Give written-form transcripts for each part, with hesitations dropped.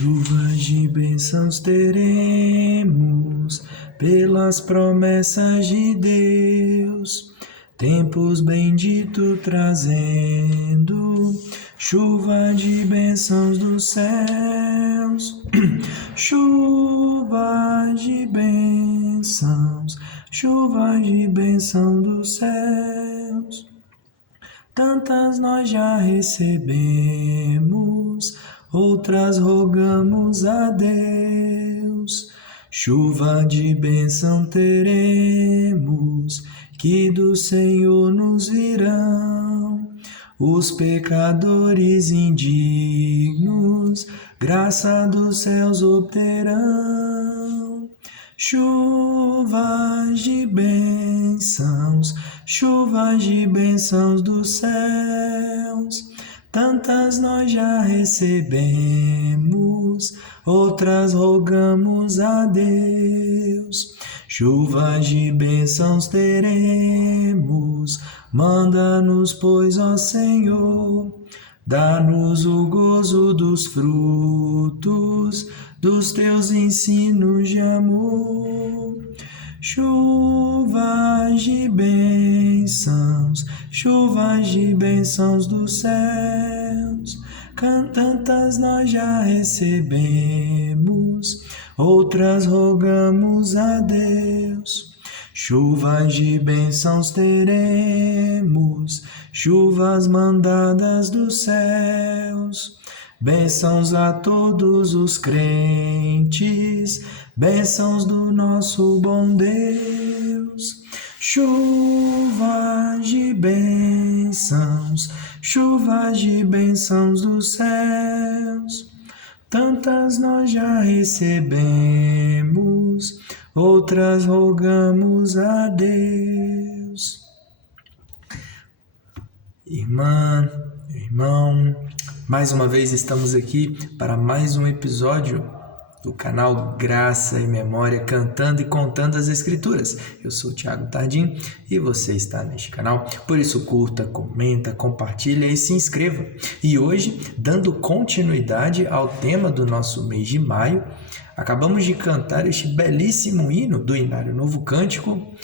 Chuvas de bênçãos teremos pelas promessas de Deus, tempos benditos trazendo, chuva de bênçãos dos céus, chuva de bênção dos céus. Tantas nós já recebemos, outras rogamos a Deus. Chuva de bênção teremos, que do Senhor nos virão. Os pecadores indignos, graça dos céus obterão. Chuvas de bênçãos dos céus. Tantas nós já recebemos, outras rogamos a Deus. Chuvas de bênçãos teremos, manda-nos, pois, ó Senhor, dá-nos o gozo dos frutos dos teus ensinos de amor. Chuvas de bênçãos dos céus. Tantas nós já recebemos, outras rogamos a Deus. Chuvas de bênçãos teremos, chuvas mandadas dos céus. Bênçãos a todos os crentes, bênçãos do nosso bom Deus. Chuvas de bênçãos dos céus. Tantas nós já recebemos, outras rogamos a Deus. Irmã, irmão, mais uma vez estamos aqui para mais um episódio do canal Graça e Memória, cantando e contando as Escrituras. Eu sou o Thiago Tardim e você está neste canal. Por isso, curta, comenta, compartilha e se inscreva. E hoje, dando continuidade ao tema do nosso mês de maio, acabamos de cantar este belíssimo hino do Inário Novo Cântico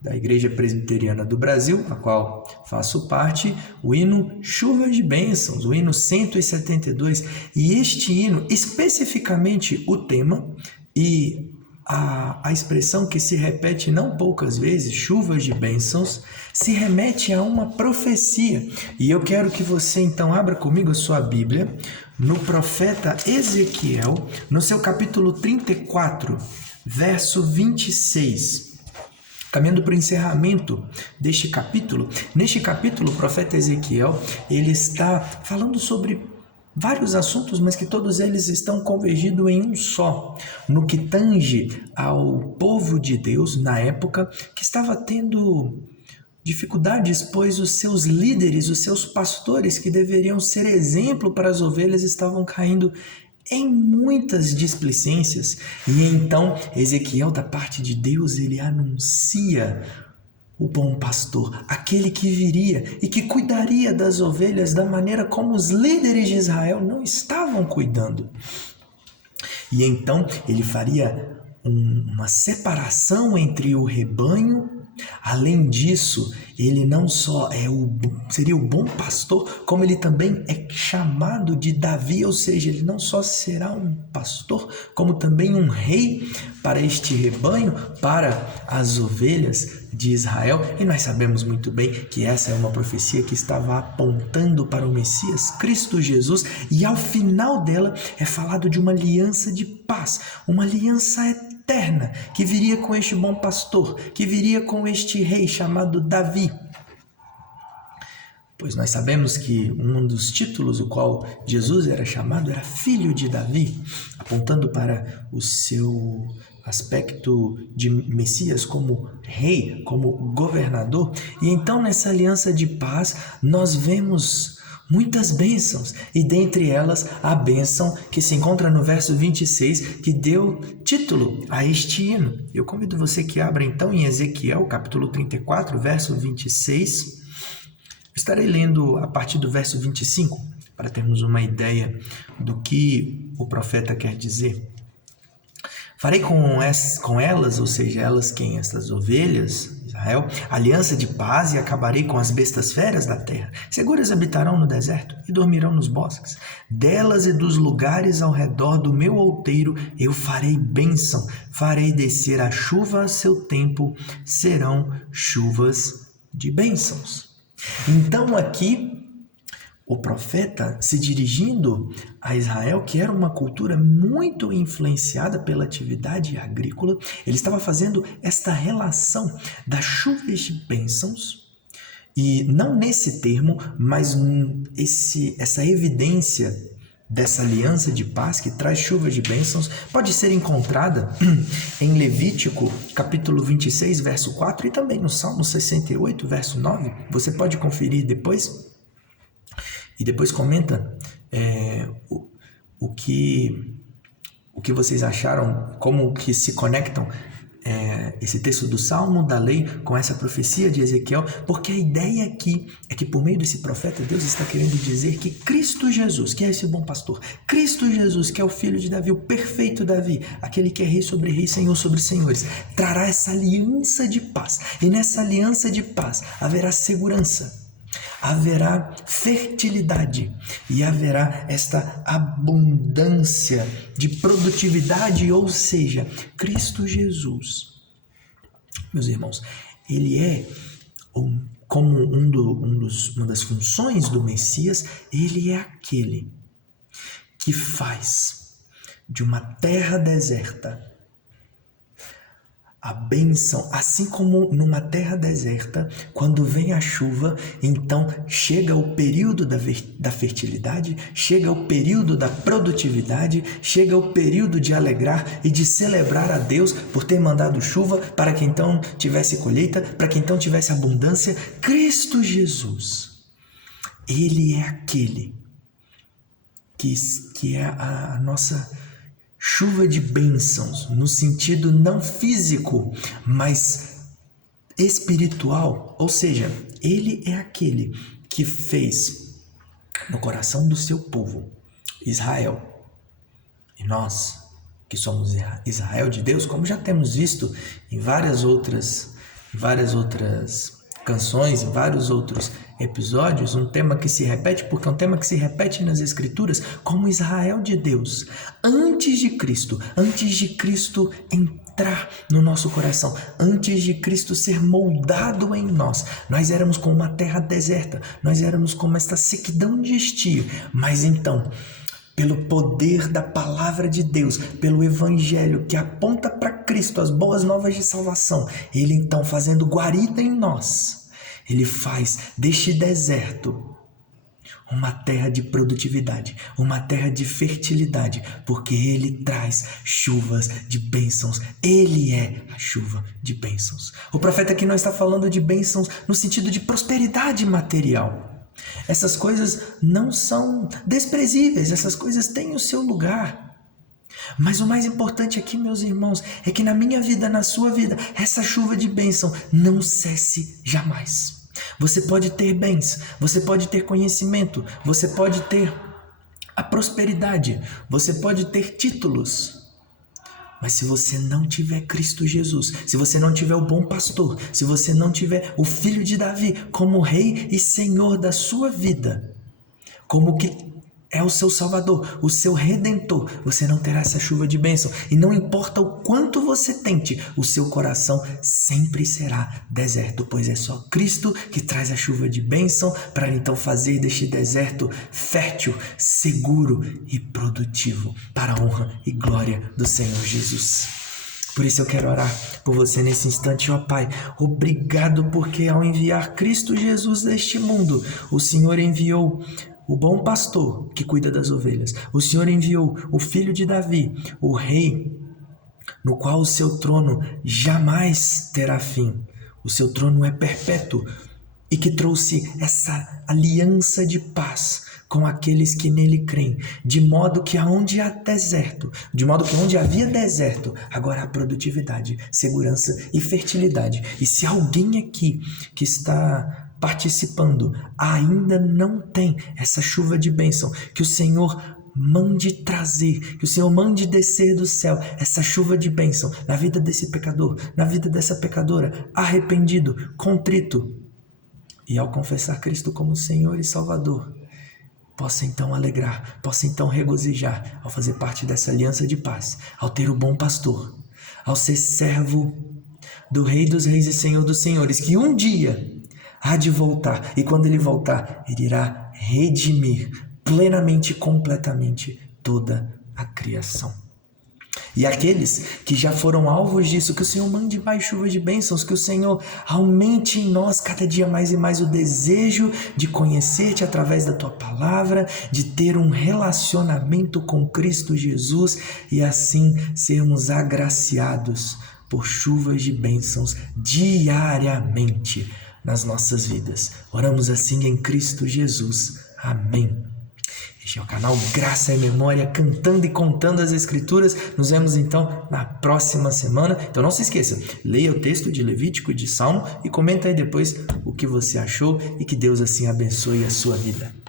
da Igreja Presbiteriana do Brasil, a qual faço parte, o hino Chuvas de Bênçãos, o hino 172. E este hino, especificamente o tema e a expressão que se repete não poucas vezes, chuvas de bênçãos, se remete a uma profecia. E eu quero que você então abra comigo a sua Bíblia no profeta Ezequiel, no seu capítulo 34, verso 26. Caminhando para o encerramento deste capítulo, neste capítulo o profeta Ezequiel, ele está falando sobre vários assuntos, mas que todos eles estão convergidos em um só, no que tange ao povo de Deus na época, que estava tendo dificuldades, pois os seus líderes, os seus pastores, que deveriam ser exemplo para as ovelhas, estavam caindo em muitas displicências. E então Ezequiel, da parte de Deus, ele anuncia o bom pastor, aquele que viria e que cuidaria das ovelhas da maneira como os líderes de Israel não estavam cuidando. E então ele faria uma separação entre o rebanho. Além disso, ele não só seria o bom pastor, como ele também é chamado de Davi, ou seja, ele não só será um pastor, como também um rei para este rebanho, para as ovelhas de Israel. E nós sabemos muito bem que essa é uma profecia que estava apontando para o Messias, Cristo Jesus, e ao final dela é falado de uma aliança de paz, uma aliança eterna, que viria com este bom pastor, que viria com este rei chamado Davi. Pois nós sabemos que um dos títulos o qual Jesus era chamado era Filho de Davi, apontando para o seu aspecto de Messias como rei, como governador. E então nessa aliança de paz nós vemos muitas bênçãos, e dentre elas a bênção que se encontra no verso 26, que deu título a este hino. Eu convido você que abra então em Ezequiel, capítulo 34, verso 26. Estarei lendo a partir do verso 25, para termos uma ideia do que o profeta quer dizer? Farei com elas, ou seja, elas quem? Essas ovelhas, Israel, aliança de paz, e acabarei com as bestas feras da terra. Seguras habitarão no deserto e dormirão nos bosques. Delas e dos lugares ao redor do meu outeiro eu farei bênção, farei descer a chuva a seu tempo, serão chuvas de bênçãos. Então aqui o profeta, se dirigindo a Israel, que era uma cultura muito influenciada pela atividade agrícola, ele estava fazendo esta relação das chuvas de bênçãos, e não nesse termo, mas essa evidência dessa aliança de paz que traz chuvas de bênçãos pode ser encontrada em Levítico, capítulo 26, verso 4, e também no Salmo 68, verso 9. Você pode conferir depois. E depois comenta o que vocês acharam, como que se conectam esse texto do Salmo, da lei, com essa profecia de Ezequiel, porque a ideia aqui é que por meio desse profeta, Deus está querendo dizer que Cristo Jesus, que é esse bom pastor, Cristo Jesus, que é o filho de Davi, o perfeito Davi, aquele que é rei sobre reis, senhor sobre senhores, trará essa aliança de paz, e nessa aliança de paz haverá segurança, haverá fertilidade e haverá esta abundância de produtividade, ou seja, Cristo Jesus, meus irmãos, ele é como uma das funções do Messias, ele é aquele que faz de uma terra deserta a bênção, assim como numa terra deserta, quando vem a chuva, então chega o período da fertilidade, chega o período da produtividade, chega o período de alegrar e de celebrar a Deus por ter mandado chuva para que então tivesse colheita, para que então tivesse abundância. Cristo Jesus, ele é aquele que é a nossa chuva de bênçãos, no sentido não físico, mas espiritual. Ou seja, ele é aquele que fez no coração do seu povo, Israel, e nós, que somos Israel de Deus, como já temos visto em várias outras canções, em vários outros episódios, um tema que se repete, porque é um tema que se repete nas Escrituras, como Israel de Deus, antes de Cristo entrar no nosso coração, antes de Cristo ser moldado em nós, nós éramos como uma terra deserta, nós éramos como esta sequidão de estio, mas então, pelo poder da palavra de Deus, pelo evangelho que aponta para Cristo, as boas novas de salvação, ele então fazendo guarida em nós, ele faz deste deserto uma terra de produtividade, uma terra de fertilidade, porque ele traz chuvas de bênçãos, ele é a chuva de bênçãos. O profeta aqui não está falando de bênçãos no sentido de prosperidade material. Essas coisas não são desprezíveis, essas coisas têm o seu lugar. Mas o mais importante aqui, meus irmãos, é que na minha vida, na sua vida, essa chuva de bênção não cesse jamais. Você pode ter bens, você pode ter conhecimento, você pode ter a prosperidade, você pode ter títulos. Mas se você não tiver Cristo Jesus, se você não tiver o bom pastor, se você não tiver o filho de Davi como rei e senhor da sua vida, como que é o seu salvador, o seu redentor, você não terá essa chuva de bênção. E não importa o quanto você tente, o seu coração sempre será deserto, pois é só Cristo que traz a chuva de bênção para então fazer deste deserto fértil, seguro e produtivo para a honra e glória do Senhor Jesus. Por isso eu quero orar por você nesse instante, ó Pai. Obrigado porque ao enviar Cristo Jesus neste mundo, o Senhor enviou o bom pastor que cuida das ovelhas. O Senhor enviou o filho de Davi, o rei, no qual o seu trono jamais terá fim. O seu trono é perpétuo e que trouxe essa aliança de paz com aqueles que nele creem, de modo que onde havia deserto, agora há produtividade, segurança e fertilidade. E se alguém aqui que está participando ainda não tem essa chuva de bênção, que o Senhor mande trazer, que o Senhor mande descer do céu essa chuva de bênção na vida desse pecador, na vida dessa pecadora, arrependido, contrito, e ao confessar Cristo como Senhor e Salvador, possa então alegrar, possa então regozijar ao fazer parte dessa aliança de paz, ao ter o bom pastor, ao ser servo do Rei dos Reis e Senhor dos Senhores, que um dia há de voltar, e quando ele voltar, ele irá redimir plenamente e completamente toda a criação. E aqueles que já foram alvos disso, que o Senhor mande mais chuvas de bênçãos, que o Senhor aumente em nós cada dia mais e mais o desejo de conhecer-te através da tua palavra, de ter um relacionamento com Cristo Jesus e assim sermos agraciados por chuvas de bênçãos diariamente nas nossas vidas. Oramos assim em Cristo Jesus. Amém. Este é o canal Graça e Memória, cantando e contando as Escrituras. Nos vemos então na próxima semana. Então não se esqueça, leia o texto de Levítico e de Salmo e comenta aí depois o que você achou e que Deus assim abençoe a sua vida.